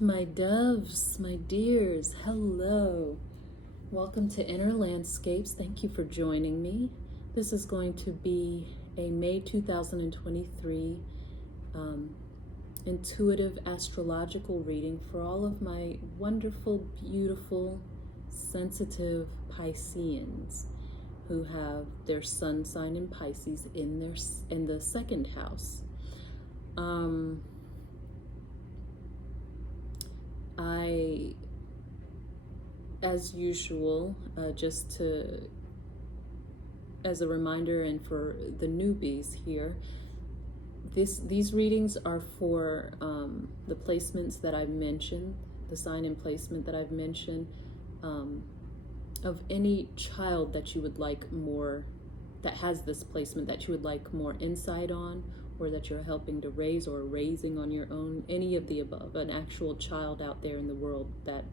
My doves, my dears, hello. Welcome to Inner Landscapes. Thank you for joining me. This is going to be a May 2023 intuitive astrological reading for all of my wonderful, beautiful, sensitive Pisceans who have their sun sign in Pisces in the second house. As usual, as a reminder and for the newbies here, these readings are for the placements that I've mentioned, the sign and placement that I've mentioned, of any child that you would like more, that has this placement that you would like more insight on, or that you're helping to raise or raising on your own, any of the above, an actual child out there in the world that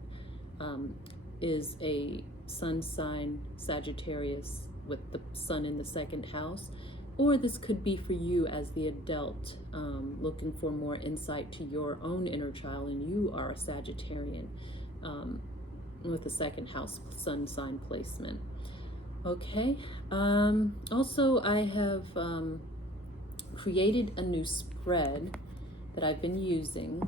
is a sun sign Sagittarius with the sun in the second house. Or this could be for you as the adult, looking for more insight to your own inner child, and you are a Sagittarian with the second house sun sign placement. Okay. Also, I have created a new spread that I've been using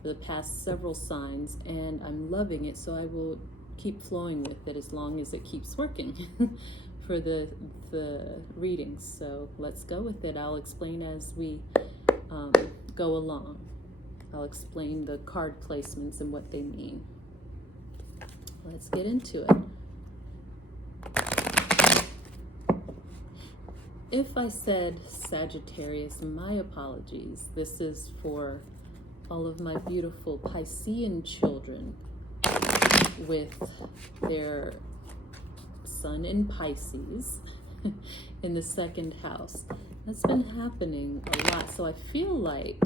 for the past several signs, and I'm loving it, so I will keep flowing with it as long as it keeps working for the readings. So let's go with it. I'll explain as we go along. I'll explain the card placements and what they mean. Let's get into it. If I said Sagittarius, my apologies. This is for all of my beautiful Piscean children with their sun in Pisces in the second house. That's been happening a lot, so I feel like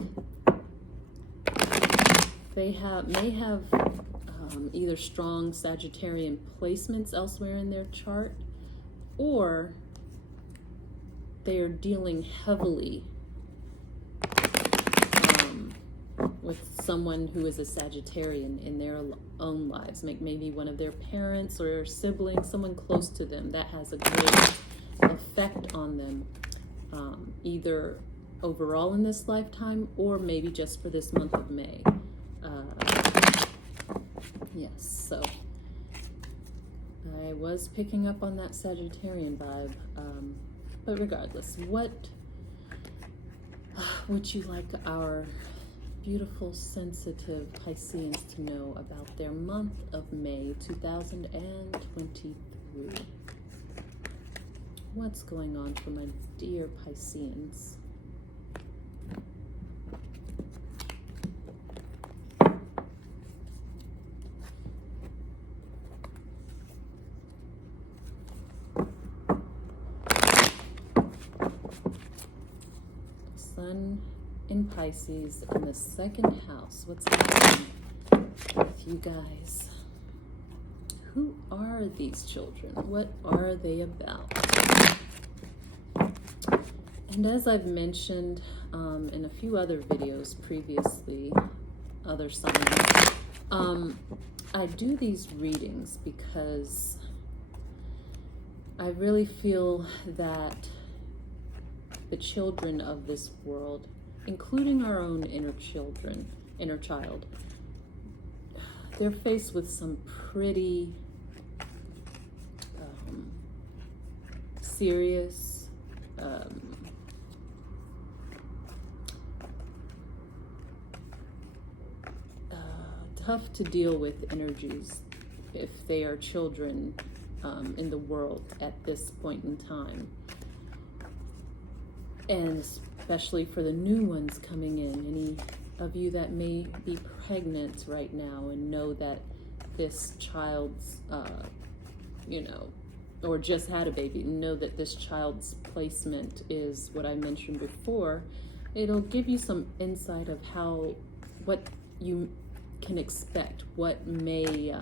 they may have either strong Sagittarian placements elsewhere in their chart, or they are dealing heavily with someone who is a Sagittarian in their own lives, maybe one of their parents or siblings, someone close to them that has a great effect on them, either overall in this lifetime or maybe just for this month of May. Yes, so I was picking up on that Sagittarian vibe, but regardless, what would you like our beautiful, sensitive Pisceans to know about their month of May 2023? What's going on for my dear Pisceans? Sun in Pisces in the second house. What's happening with you guys? Who are these children? What are they about? And as I've mentioned in a few other videos previously, other signs, I do these readings because I really feel that the children of this world, including our own inner child, they're faced with some pretty serious, tough to deal with energies if they are children in the world at this point in time. And especially for the new ones coming in, any of you that may be pregnant right now and know that this child's, or just had a baby, know that this child's placement is what I mentioned before, it'll give you some insight of what you can expect, what may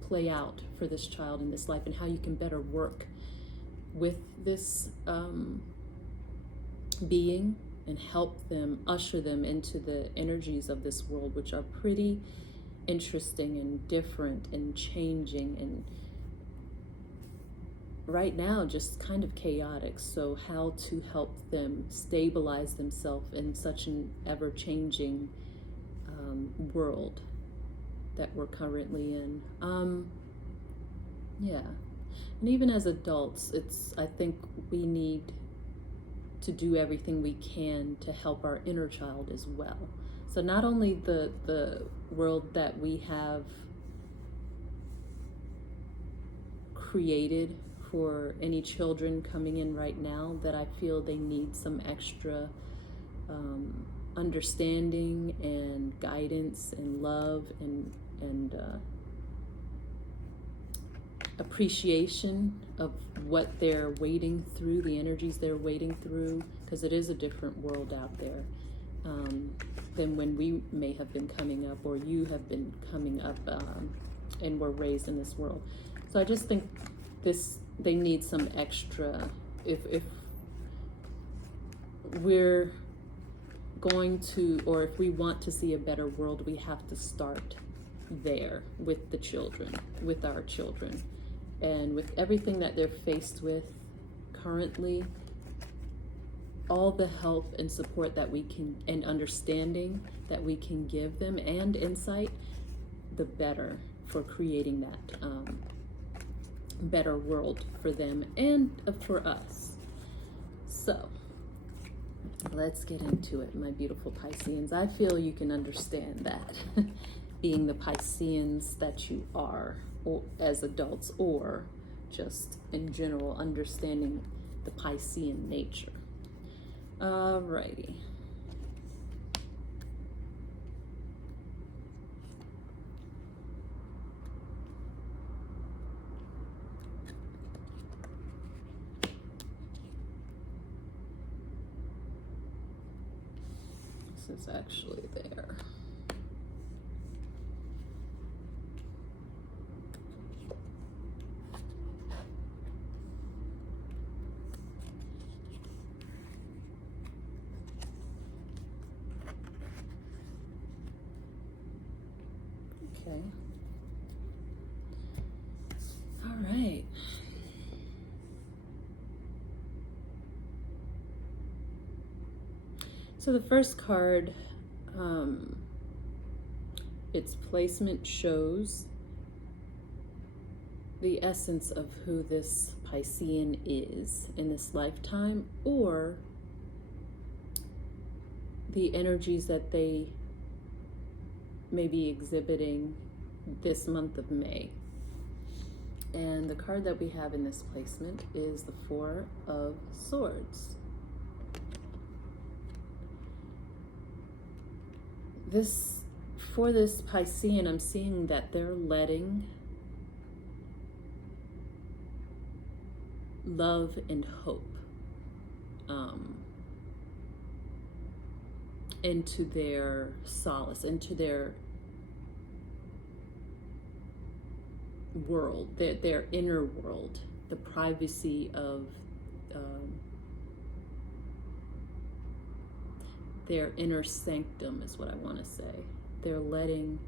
play out for this child in this life, and how you can better work with this being and help them, usher them into the energies of this world, which are pretty interesting and different and changing, and right now just kind of chaotic. So how to help them stabilize themselves in such an ever-changing world that we're currently in. Yeah. And even as adults, I think we need to do everything we can to help our inner child as well. So not only the world that we have created for any children coming in right now, that I feel they need some extra understanding and guidance and love and appreciation of what they're wading through, the energies they're wading through, because it is a different world out there than when we may have been coming up, or you have been coming up and were raised in this world. So I just think they need some extra, if we're going to, or if we want to see a better world, we have to start there with the children, with our children, and with everything that they're faced with currently. All the help and support that we can, and understanding that we can give them, and insight, the better for creating that better world for them and for us. So let's get into it, my beautiful Pisceans. I feel you can understand that being the Pisceans that you are, or as adults, or just in general understanding the Piscean nature. Alrighty. This is actually there. Okay. All right. So the first card, its placement shows the essence of who this Piscean is in this lifetime, or the energies that they may be exhibiting this month of May. And the card that we have in this placement is the Four of Swords. For this Piscean, I'm seeing that they're letting love and hope into their solace, into their world, their inner world, the privacy of their inner sanctum is what I want to say. They're letting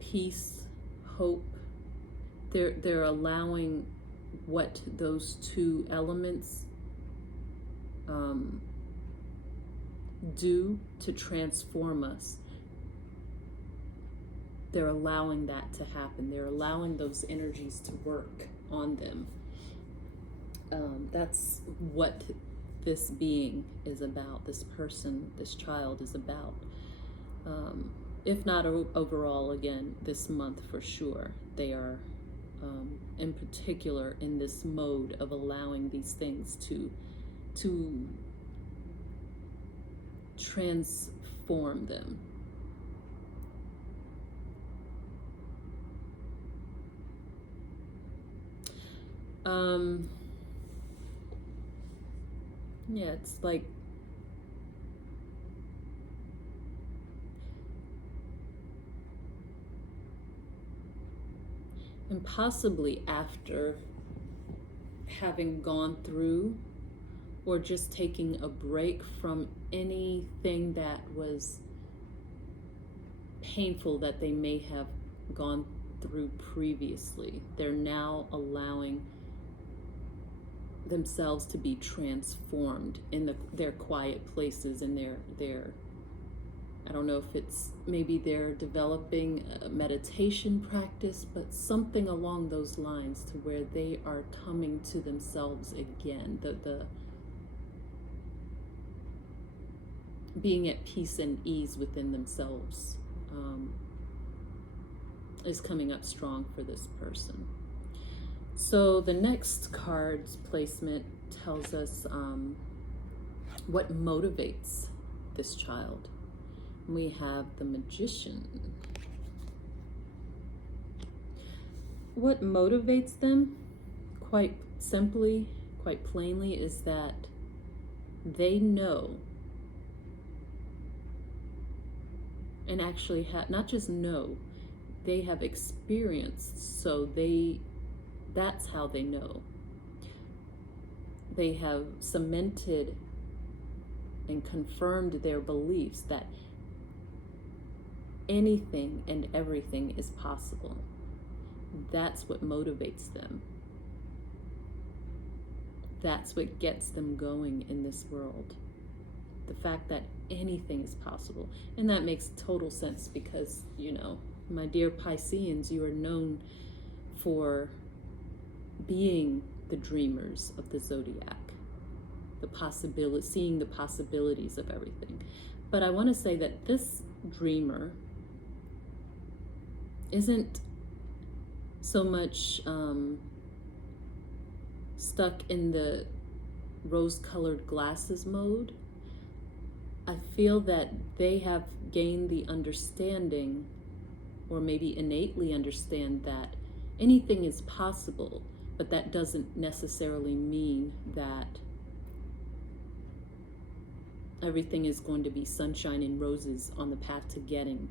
peace, hope, they're allowing what those two elements do to transform us. They're allowing that to happen. They're allowing those energies to work on them. That's what this being is about, this person, this child is about. If not overall, again, this month for sure, they are in particular in this mode of allowing these things to transform them. Yeah, it's like and possibly after having gone through or just taking a break from anything that was painful that they may have gone through previously. They're now allowing themselves to be transformed in their quiet places, and their I don't know if it's, maybe they're developing a meditation practice, but something along those lines, to where they are coming to themselves again. The being at peace and ease within themselves is coming up strong for this person. So the next card's placement tells us what motivates this child. We have the Magician. What motivates them, quite simply, quite plainly, is that they know, and actually not just know, they have experienced, so that's how they know. They have cemented and confirmed their beliefs that anything and everything is possible. That's what motivates them. That's what gets them going in this world. The fact that anything is possible. And that makes total sense because, you know, my dear Pisceans, you are known for being the dreamers of the zodiac, seeing the possibilities of everything. But I want to say that this dreamer isn't so much stuck in the rose-colored glasses mode. I feel that they have gained the understanding, or maybe innately understand, that anything is possible, but that doesn't necessarily mean that everything is going to be sunshine and roses on the path to getting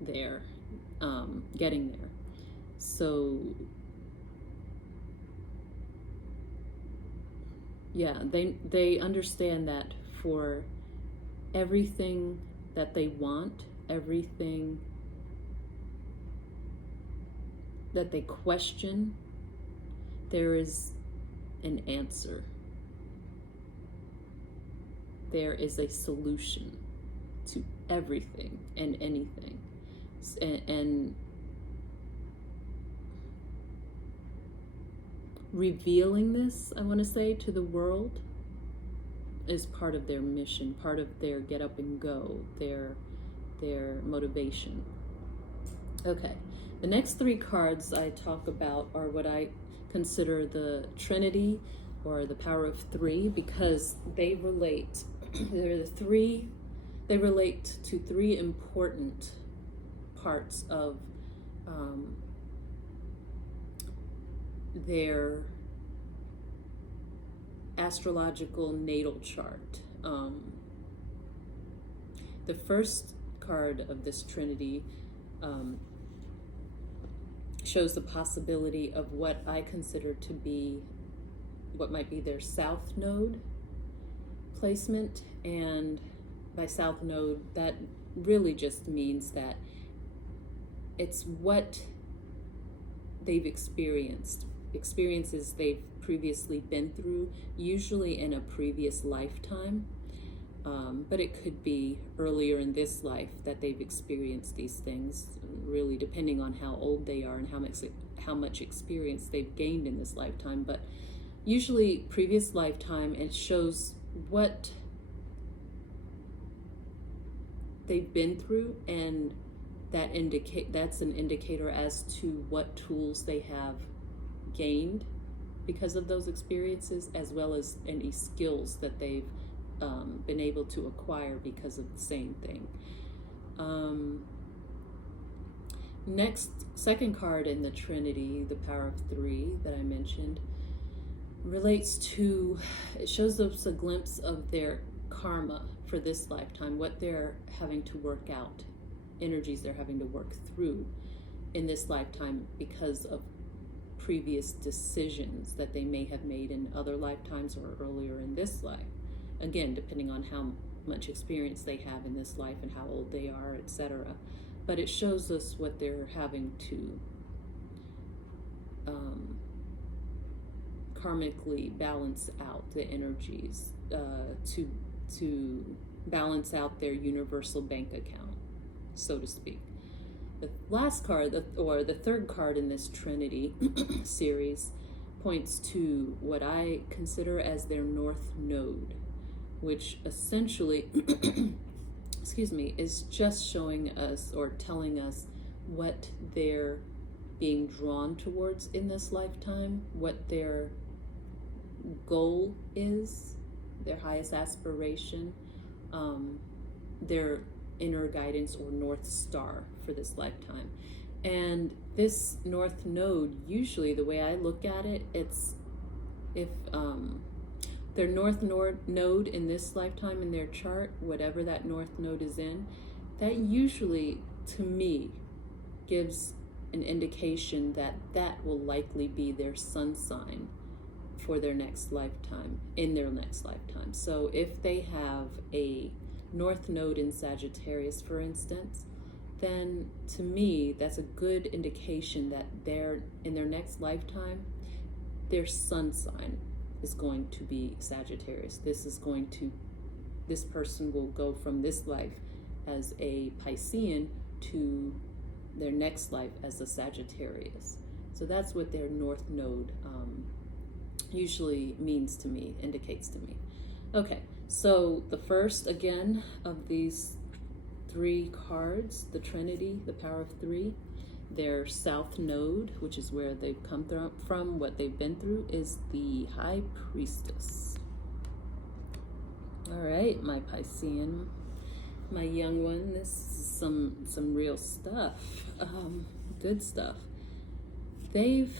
there. So yeah, they understand that for everything that they want, everything that they question, there is an answer. There is a solution to everything and anything. And revealing this, I want to say, to the world is part of their mission, part of their get up and go, their motivation. Okay, the next three cards I talk about are what I consider the Trinity, or the power of three, because they relate. They relate to three important parts of their astrological natal chart. The first card of this Trinity shows the possibility of what I consider to be what might be their south node placement. And by south node, that really just means that it's what they've experienced, experiences they've previously been through, usually in a previous lifetime. But it could be earlier in this life that they've experienced these things, really depending on how old they are and how much experience they've gained in this lifetime. But usually previous lifetime, it shows what they've been through, and that's an indicator as to what tools they have gained because of those experiences, as well as any skills that they've been able to acquire because of the same thing. Next, second card in the Trinity, the power of three that I mentioned, relates to, it shows us a glimpse of their karma for this lifetime, what they're having to work out, energies they're having to work through in this lifetime because of previous decisions that they may have made in other lifetimes or earlier in this life. Again, depending on how much experience they have in this life and how old they are, etc. But it shows us what they're having to karmically balance out the energies, to balance out their universal bank account, so to speak. The last card, the third card in this Trinity series, points to what I consider as their North Node, which essentially, excuse me, is just showing us or telling us what they're being drawn towards in this lifetime, what their goal is, their highest aspiration, their inner guidance or North Star for this lifetime. And this North Node, usually the way I look at it, it's if their North Node in this lifetime in their chart, whatever that North Node is in, that usually, to me, gives an indication that that will likely be their sun sign for their next lifetime, in their next lifetime. So if they have a North Node in Sagittarius, for instance, then to me, that's a good indication that they're in their next lifetime, their sun sign is going to be Sagittarius. This person will go from this life as a Piscean to their next life as a Sagittarius. So that's what their North Node usually means to me, indicates to me. Okay, so the first, again, of these three cards, the Trinity, the power of three, their South Node, which is where they've come from, what they've been through, is the High Priestess. All right, my Piscean, my young one, this is some real stuff, good stuff. They've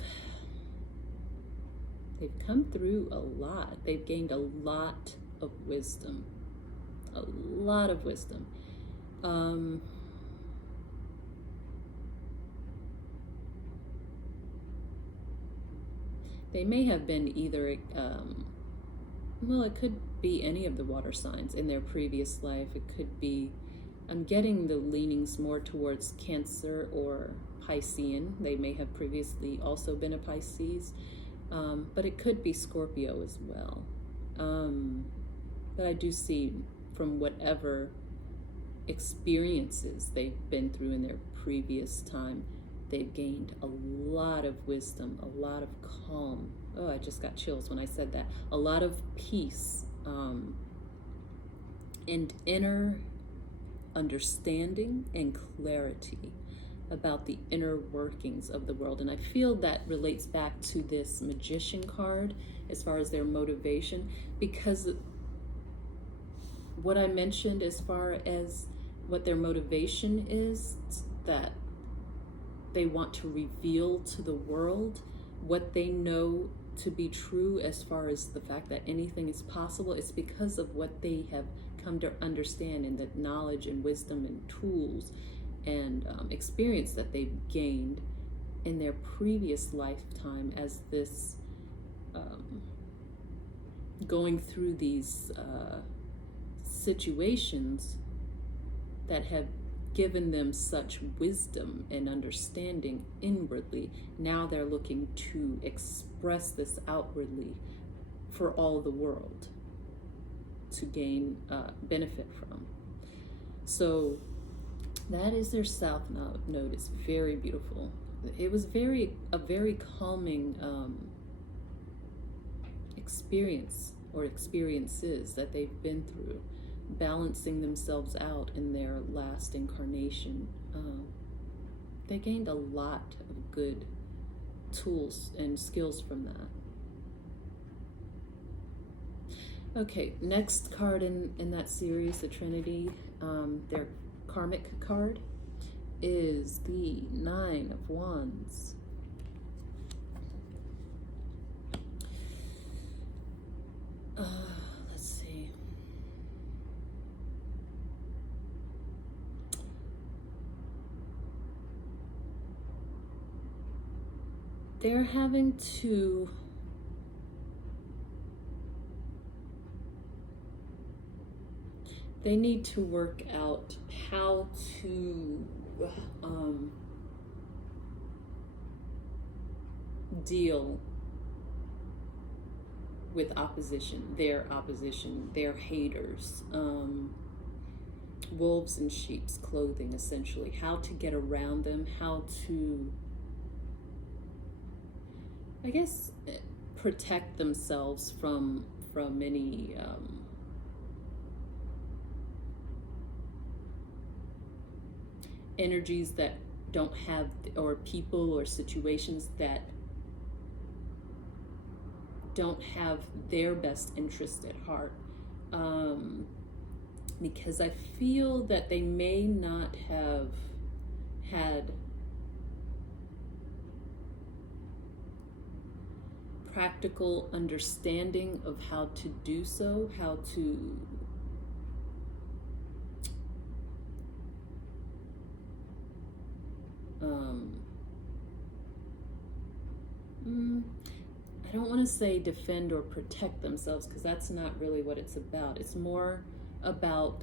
come through a lot. They've gained a lot of wisdom, a lot of wisdom. They may have been either, well, it could be any of the water signs in their previous life. It could be, I'm getting the leanings more towards Cancer or Piscean. They may have previously also been a Pisces, but it could be Scorpio as well. But I do see from whatever experiences they've been through in their previous time, they've gained a lot of wisdom, a lot of calm. Oh, I just got chills when I said that. A lot of peace, and inner understanding and clarity about the inner workings of the world. And I feel that relates back to this Magician card as far as their motivation, because what I mentioned as far as what their motivation is, that they want to reveal to the world what they know to be true as far as the fact that anything is possible. It's because of what they have come to understand, and the knowledge and wisdom and tools and experience that they've gained in their previous lifetime as this going through these situations that have given them such wisdom and understanding inwardly. Now they're looking to express this outwardly for all the world to gain benefit from. So that is their South Node. It's very beautiful. It was a very calming experience or experiences that they've been through, balancing themselves out in their last incarnation. They gained a lot of good tools and skills from that. Okay, next card in that series, the Trinity, their karmic card, is the Nine of Wands. Let's see. they're having to they need to work out how to deal with opposition, their haters, wolves in sheep's clothing, essentially. How to get around them, how to, I guess, protect themselves from any energies that don't have, or people or situations that don't have their best interest at heart, because I feel that they may not have had practical understanding of how to do so, how to I don't want to say defend or protect themselves, because that's not really what it's about. It's more about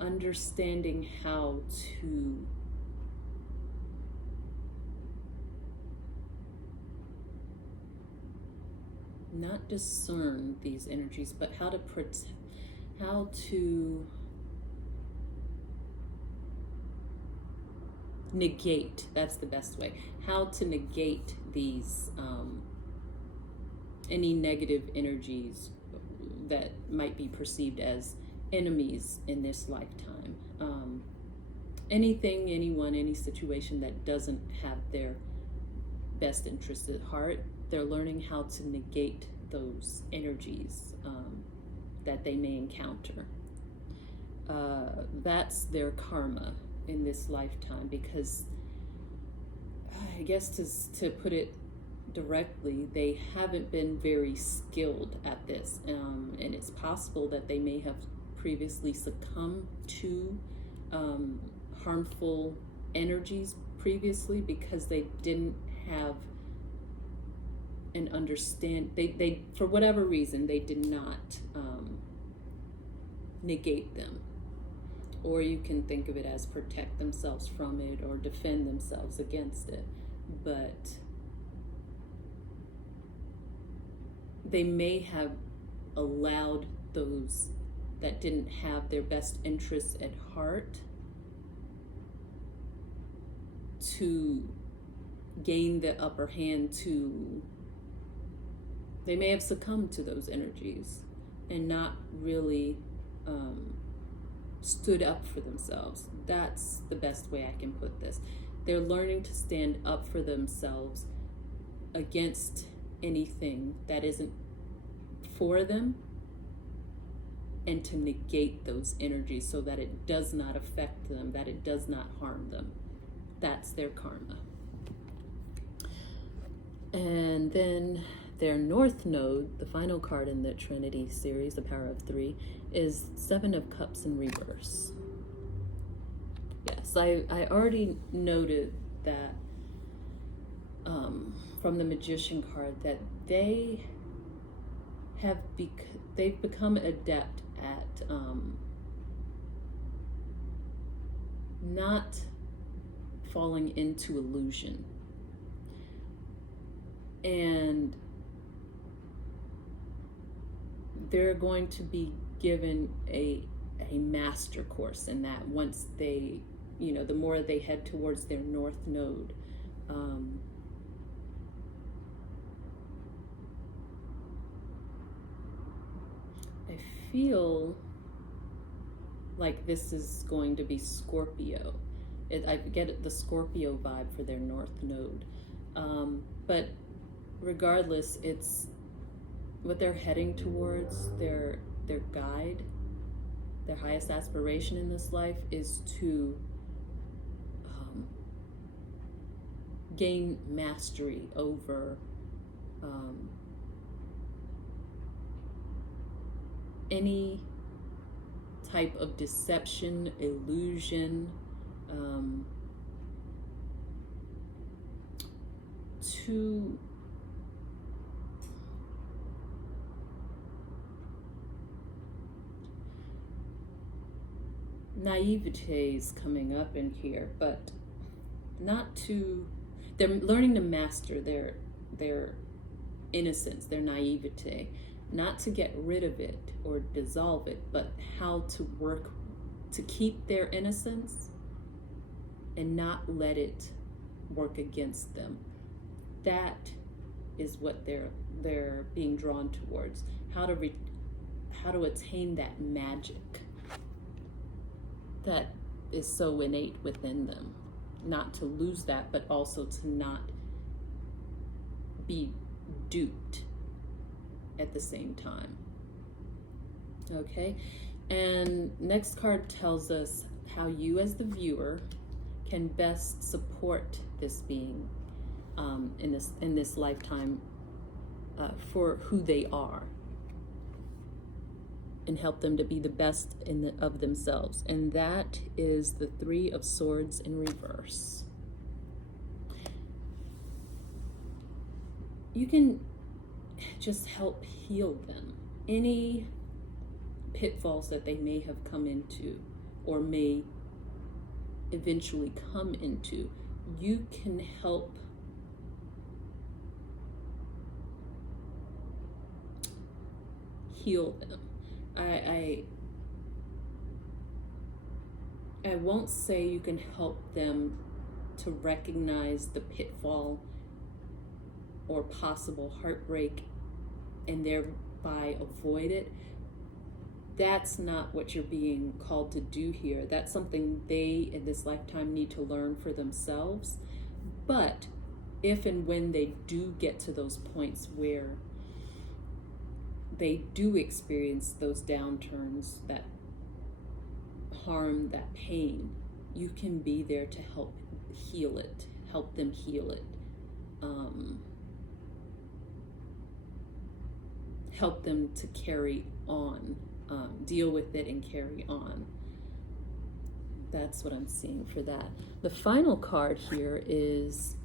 understanding how to not discern these energies, but how to negate, that's the best way, how to negate these any negative energies that might be perceived as enemies in this lifetime. Anything, anyone, any situation that doesn't have their best interest at heart, they're learning how to negate those energies that they may encounter. That's their karma in this lifetime, because I guess to put it directly, they haven't been very skilled at this, and it's possible that they may have previously succumbed to harmful energies previously, because they didn't have an understand, they for whatever reason they did not negate them, or you can think of it as protect themselves from it or defend themselves against it. But they may have allowed those that didn't have their best interests at heart to gain the upper hand. They may have succumbed to those energies and not really stood up for themselves. That's the best way I can put this. They're learning to stand up for themselves against anything that isn't for them, and to negate those energies so that it does not affect them, that it does not harm them. That's their karma. And then their North Node, the final card in the Trinity series, the Power of Three, is Seven of Cups in reverse. Yes, I already noted that from the Magician card that they've become adept at not falling into illusion. And they're going to be given a master course in that once they, the more they head towards their North Node. I feel like this is going to be Scorpio. I get the Scorpio vibe for their North Node. But regardless, it's what they're heading towards. Their guide, their highest aspiration in this life is to gain mastery over any type of deception, illusion, to naivete is coming up in here, but not to, they're learning to master their innocence, their naivete, not to get rid of it or dissolve it, but how to work to keep their innocence and not let it work against them. That is what they're being drawn towards. How to attain that magic that is so innate within them. Not to lose that, but also to not be duped at the same time. Okay, and next card tells us how you as the viewer can best support this being in this lifetime for who they are, and help them to be the best of themselves. And that is the Three of Swords in reverse. You can just help heal them. Any pitfalls that they may have come into or may eventually come into, you can help heal them. I won't say you can help them to recognize the pitfall or possible heartbreak and thereby avoid it. That's not what you're being called to do here. That's something they in this lifetime need to learn for themselves. But if and when they do get to those points where they do experience those downturns, that harm, that pain, you can be there to help heal it, help them heal it, help them to carry on, deal with it and carry on. That's what I'm seeing for that. The final card here is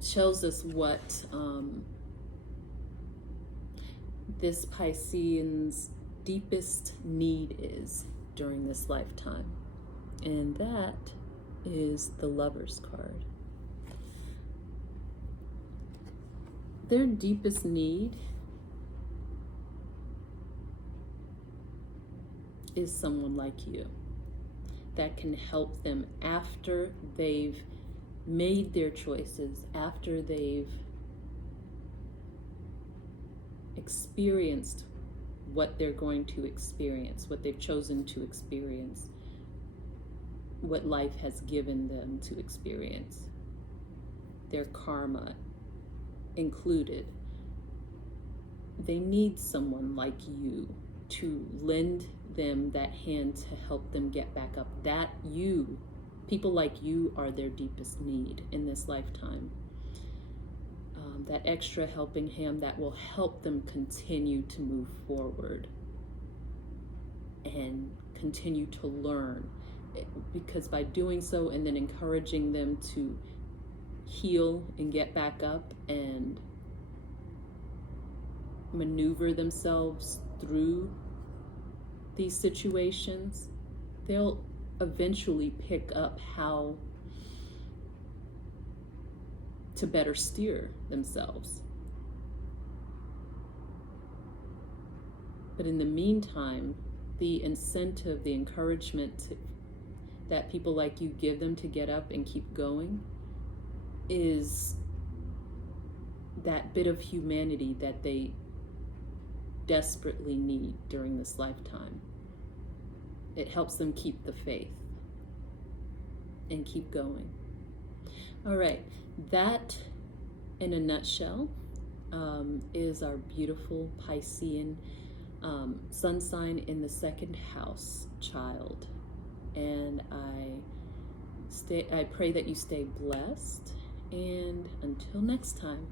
shows us what this Piscean's deepest need is during this lifetime, and that is the Lover's card. Their deepest need is someone like you that can help them after they've made their choices, after they've experienced what they're going to experience, what they've chosen to experience, what life has given them to experience, their karma included. They need someone like you to lend them that hand to help them get back up. People like you are their deepest need in this lifetime. That extra helping hand that will help them continue to move forward and continue to learn. Because by doing so and then encouraging them to heal and get back up and maneuver themselves through these situations, they'll eventually pick up how to better steer themselves. But in the meantime, the incentive, the encouragement that people like you give them to get up and keep going is that bit of humanity that they desperately need during this lifetime. It helps them keep the faith and keep going. All right, that in a nutshell is our beautiful Piscean sun sign in the second house, child. And I pray that you stay blessed, and until next time.